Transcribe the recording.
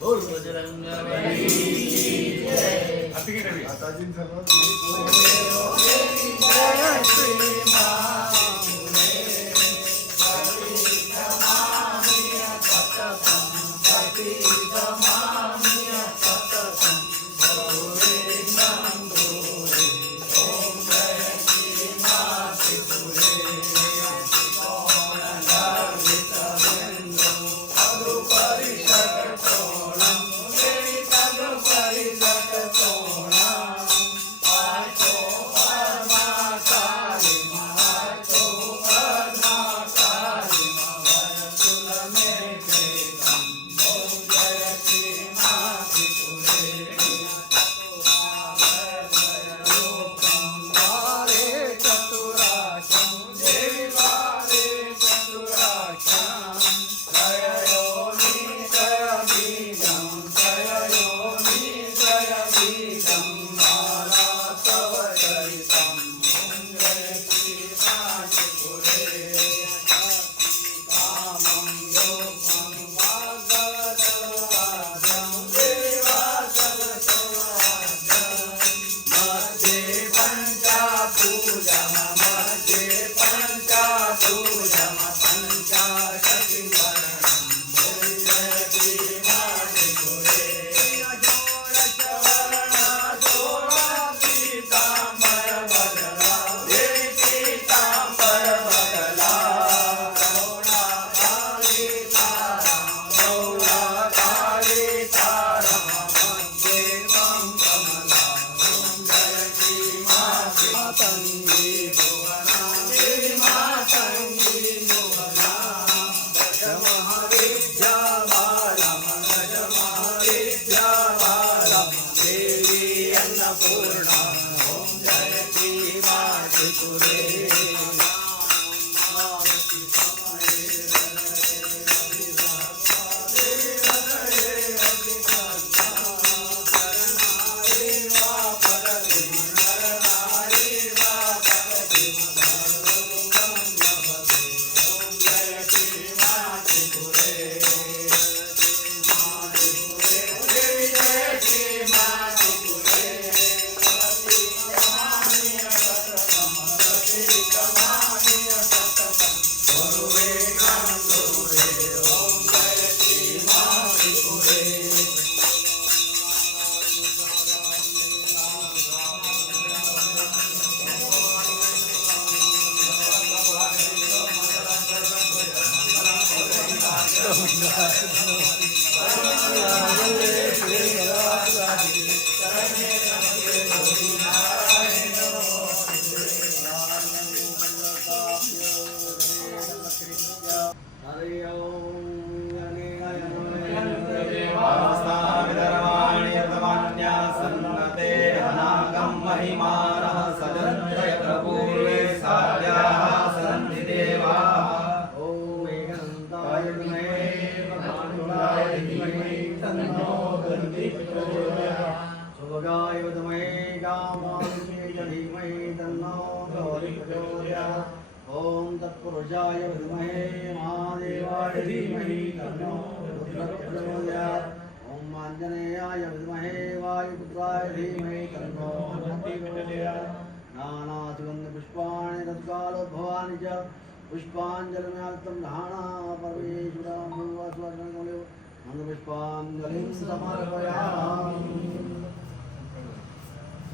બોલ બજરંગ બલી જય માતાજી જય શ્રી महिमानः सजन्त्रयत्र पूर्वे साध्याः सदन्ति देवाः ॐ एकदन्ताय विद्महे वक्रतुण्डाय धीमहि तन्नो दन्ति प्रचोदयात् सुभगाय विद्महे कामाक्षी धीमहि तन्नो गौरी प्रचोदयात् ॐ तत्पुरुषाय विद्महे महादेवाय धीमहि तन्नो रुद्रः प्रचोदयात् ॐ आञ्जनेयाय विद्महे वायुपुत्राय धीमहि तन्नो हनुमति प्रचोदयात् नानासुगन्धपुष्पाणि तत्कालोद्भवानि च पुष्पाञ्जलिर्म्याप्तं धाना परमेश्वरां भूवस्वर्णकमले मन्दपुष्पाञ्जलिं समर्पयामः